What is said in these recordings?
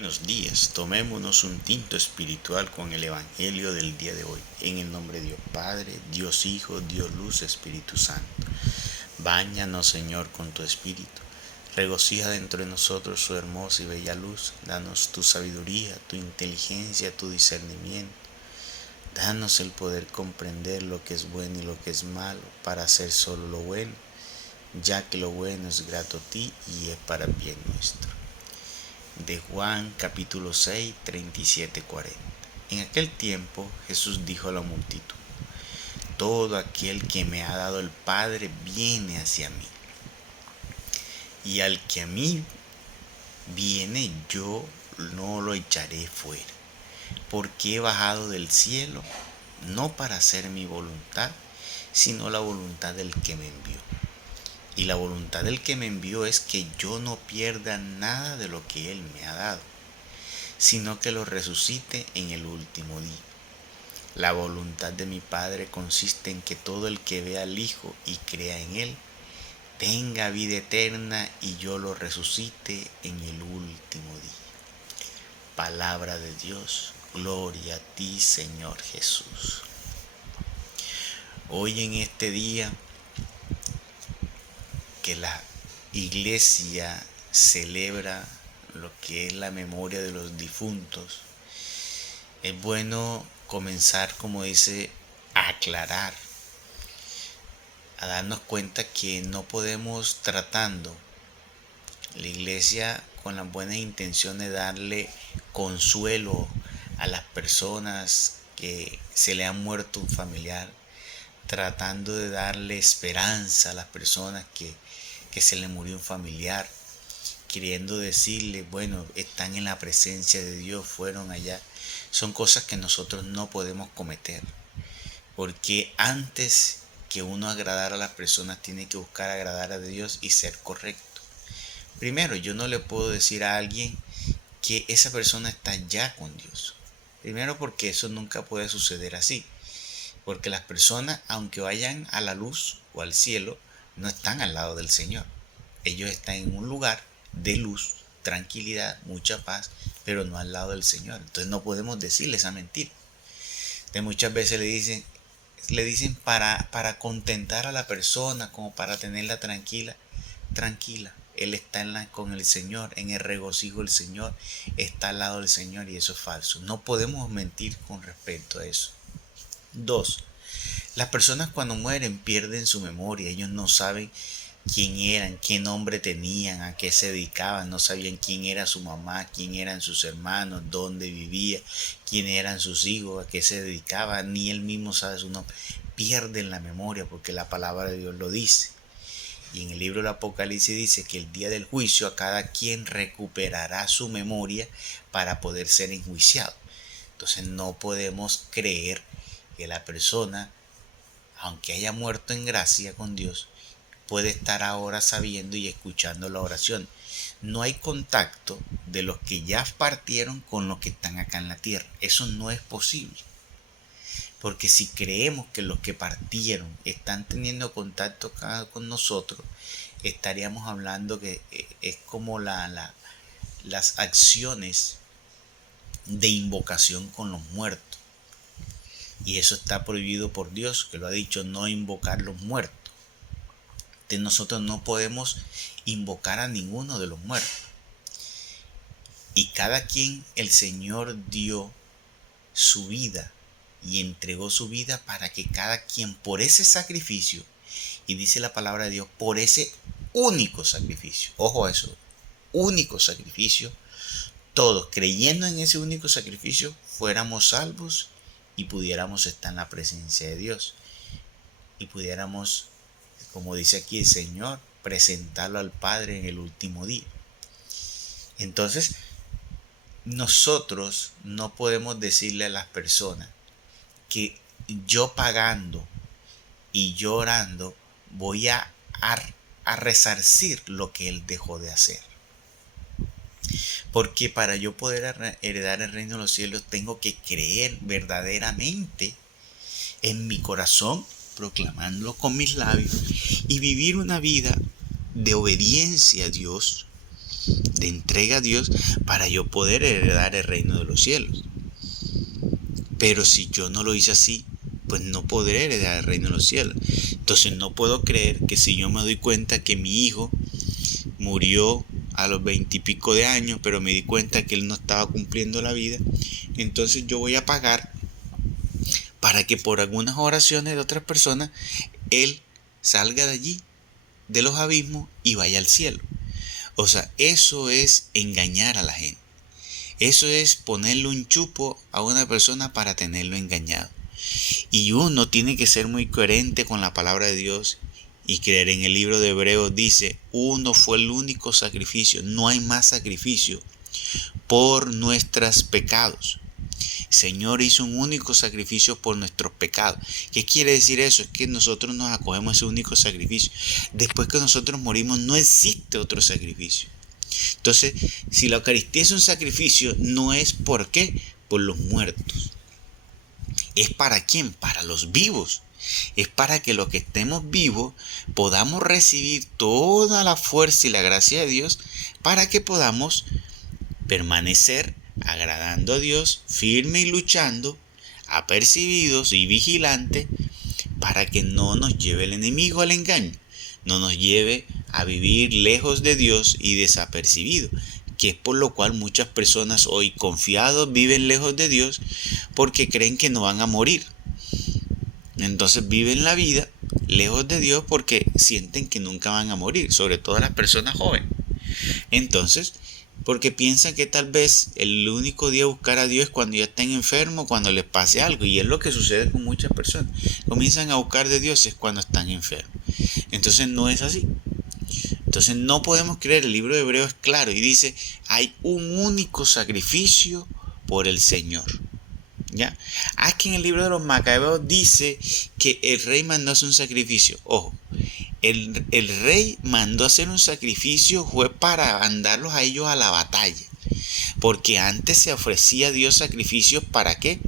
Buenos días, tomémonos un tinto espiritual con el Evangelio del día de hoy. En el nombre de Dios Padre, Dios Hijo, Dios Luz, Espíritu Santo. Báñanos, Señor, con tu Espíritu. Regocija dentro de nosotros su hermosa y bella luz. Danos tu sabiduría, tu inteligencia, tu discernimiento. Danos el poder comprender lo que es bueno y lo que es malo para hacer solo lo bueno, ya que lo bueno es grato a ti y es para el bien nuestro. De Juan capítulo 6, 37-40. En aquel tiempo Jesús dijo a la multitud: todo aquel que me ha dado el Padre viene hacia mí, y al que a mí viene yo no lo echaré fuera, porque he bajado del cielo no para hacer mi voluntad, sino la voluntad del que me envió. Y la voluntad del que me envió es que yo no pierda nada de lo que Él me ha dado, sino que lo resucite en el último día. La voluntad de mi Padre consiste en que todo el que vea al Hijo y crea en Él tenga vida eterna y yo lo resucite en el último día. Palabra de Dios, gloria a ti, Señor Jesús. Hoy en este día que la iglesia celebra lo que es la memoria de los difuntos, es bueno comenzar, como dice, a aclarar, a darnos cuenta que no podemos, tratando la iglesia con las buenas intenciones de darle consuelo a las personas que se le han muerto un familiar, tratando de darle esperanza a las personas que se le murió un familiar, queriendo decirle, bueno, están en la presencia de Dios, fueron allá. Son cosas que nosotros no podemos cometer, porque antes que uno agradar a las personas tiene que buscar agradar a Dios y ser correcto. Primero, yo no le puedo decir a alguien que esa persona está ya con Dios. Primero, porque eso nunca puede suceder así, porque las personas, aunque vayan a la luz o al cielo, no están al lado del Señor. Ellos están en un lugar de luz, tranquilidad, mucha paz, pero no al lado del Señor. Entonces no podemos decirle esa mentira. Entonces muchas veces le dicen para contentar a la persona, como para tenerla tranquila. Tranquila, Él está con el Señor, en el regocijo del Señor, está al lado del Señor, y eso es falso. No podemos mentir con respecto a eso. 2. Las personas cuando mueren pierden su memoria. Ellos no saben quién eran, qué nombre tenían, a qué se dedicaban, no sabían quién era su mamá, quién eran sus hermanos, dónde vivía, quién eran sus hijos, a qué se dedicaban, ni él mismo sabe su nombre. Pierden la memoria porque la palabra de Dios lo dice. Y en el libro del Apocalipsis dice que el día del juicio a cada quien recuperará su memoria para poder ser enjuiciado. Entonces no podemos creer que la persona, aunque haya muerto en gracia con Dios, puede estar ahora sabiendo y escuchando la oración. No hay contacto de los que ya partieron con los que están acá en la tierra. Eso no es posible. Porque si creemos que los que partieron están teniendo contacto con nosotros, estaríamos hablando que es como las acciones de invocación con los muertos. Y eso está prohibido por Dios, que lo ha dicho, no invocar los muertos. Entonces nosotros no podemos invocar a ninguno de los muertos. Y cada quien, el Señor dio su vida y entregó su vida para que cada quien, por ese sacrificio, y dice la palabra de Dios, por ese único sacrificio, ojo a eso, único sacrificio, todos creyendo en ese único sacrificio fuéramos salvos y pudiéramos estar en la presencia de Dios y pudiéramos, como dice aquí el Señor, presentarlo al Padre en el último día. Entonces nosotros no podemos decirle a las personas que yo pagando y yo orando voy a resarcir lo que Él dejó de hacer. Porque para yo poder heredar el reino de los cielos tengo que creer verdaderamente en mi corazón, proclamándolo con mis labios, y vivir una vida de obediencia a Dios, de entrega a Dios para yo poder heredar el reino de los cielos. Pero si yo no lo hice así, pues no podré heredar el reino de los cielos. Entonces no puedo creer que si yo me doy cuenta que mi hijo murió a los 20 y pico de años, pero me di cuenta que él no estaba cumpliendo la vida, entonces yo voy a pagar para que por algunas oraciones de otras personas él salga de allí, de los abismos, y vaya al cielo. O sea, eso es engañar a la gente. Eso es ponerle un chupo a una persona para tenerlo engañado. Y uno tiene que ser muy coherente con la palabra de Dios y creer. En el libro de Hebreos dice, uno fue el único sacrificio, no hay más sacrificio por nuestros pecados. Señor hizo un único sacrificio por nuestros pecados. ¿Qué quiere decir eso? Es que nosotros nos acogemos a ese único sacrificio. Después que nosotros morimos no existe otro sacrificio. Entonces, si la Eucaristía es un sacrificio, no es ¿por qué? Por los muertos. ¿Es para quién? Para los vivos. Es para que los que estemos vivos podamos recibir toda la fuerza y la gracia de Dios para que podamos permanecer agradando a Dios, firme y luchando, apercibidos y vigilantes, para que no nos lleve el enemigo al engaño, no nos lleve a vivir lejos de Dios y desapercibidos, que es por lo cual muchas personas hoy confiados viven lejos de Dios porque creen que no van a morir. Entonces viven la vida lejos de Dios porque sienten que nunca van a morir, sobre todo las personas jóvenes. Entonces, porque piensan que tal vez el único día de buscar a Dios es cuando ya estén enfermos, cuando les pase algo, y es lo que sucede con muchas personas. Comienzan a buscar de Dios es cuando están enfermos. Entonces no es así. Entonces no podemos creer, el libro de Hebreos es claro y dice, hay un único sacrificio por el Señor. ¿Ya? Aquí en el libro de los Macabeos dice que el rey mandó hacer un sacrificio. Ojo, el rey mandó hacer un sacrificio fue para mandarlos a ellos a la batalla. Porque antes se ofrecía a Dios sacrificios ¿para qué?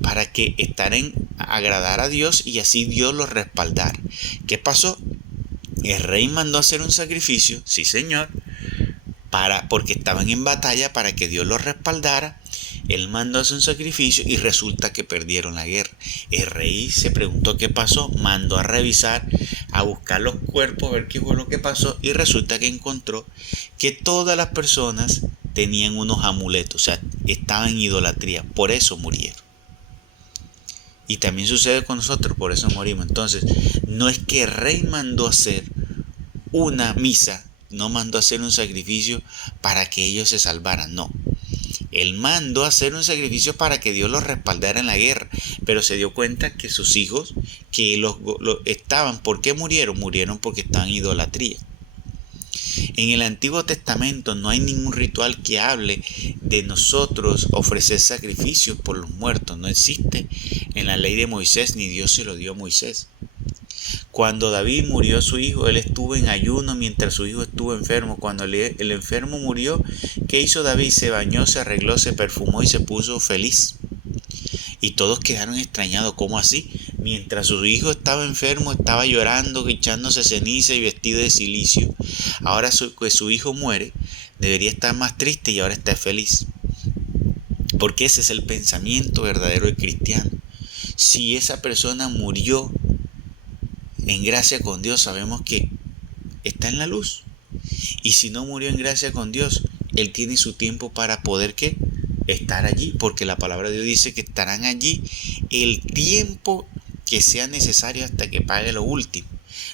Para que estaran a agradar a Dios y así Dios los respaldara. ¿Qué pasó? El rey mandó hacer un sacrificio, sí señor, porque estaban en batalla para que Dios los respaldara. Él mandó hacer un sacrificio y resulta que perdieron la guerra. El rey se preguntó qué pasó, mandó a revisar, a buscar los cuerpos, a ver qué fue lo que pasó y resulta que encontró que todas las personas tenían unos amuletos, o sea, estaban en idolatría, por eso murieron. Y también sucede con nosotros, por eso morimos. Entonces, no es que el rey mandó hacer una misa, no mandó hacer un sacrificio para que ellos se salvaran, no. Él mandó hacer un sacrificio para que Dios los respaldara en la guerra, pero se dio cuenta que sus hijos, que estaban, ¿por qué murieron? Murieron porque estaban en idolatría. En el Antiguo Testamento no hay ningún ritual que hable de nosotros ofrecer sacrificios por los muertos. No existe en la ley de Moisés, ni Dios se lo dio a Moisés. Cuando David murió su hijo, él estuvo en ayuno mientras su hijo estuvo enfermo. Cuando el enfermo murió, ¿qué hizo David? Se bañó, se arregló, se perfumó y se puso feliz. Y todos quedaron extrañados, ¿cómo así? Mientras su hijo estaba enfermo, estaba llorando, echándose ceniza y vestido de cilicio. Ahora que su hijo muere, debería estar más triste y ahora está feliz. Porque ese es el pensamiento verdadero del cristiano. Si esa persona murió en gracia con Dios, sabemos que está en la luz. Y si no murió en gracia con Dios, él tiene su tiempo para poder ¿qué? Estar allí, porque la palabra de Dios dice que estarán allí el tiempo que sea necesario hasta que pague lo último.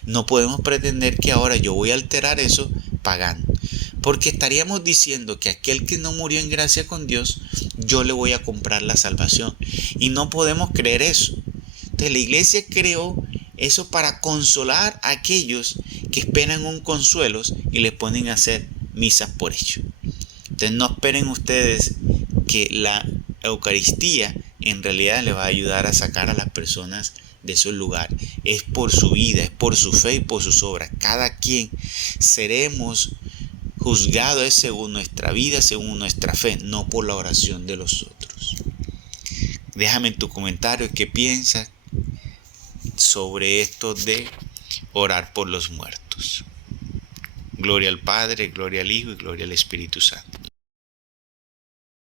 No podemos pretender que ahora yo voy a alterar eso pagando, porque estaríamos diciendo que aquel que no murió en gracia con Dios, yo le voy a comprar la salvación, y no podemos creer eso. Entonces la iglesia creó eso para consolar a aquellos que esperan un consuelo y les ponen a hacer misas por ello. Entonces no esperen ustedes que la Eucaristía en realidad les va a ayudar a sacar a las personas de esos lugares. Es por su vida, es por su fe y por sus obras. Cada quien seremos juzgados según nuestra vida, según nuestra fe, no por la oración de los otros. Déjame en tu comentario qué piensas sobre esto de orar por los muertos. Gloria al Padre, gloria al Hijo y gloria al Espíritu Santo.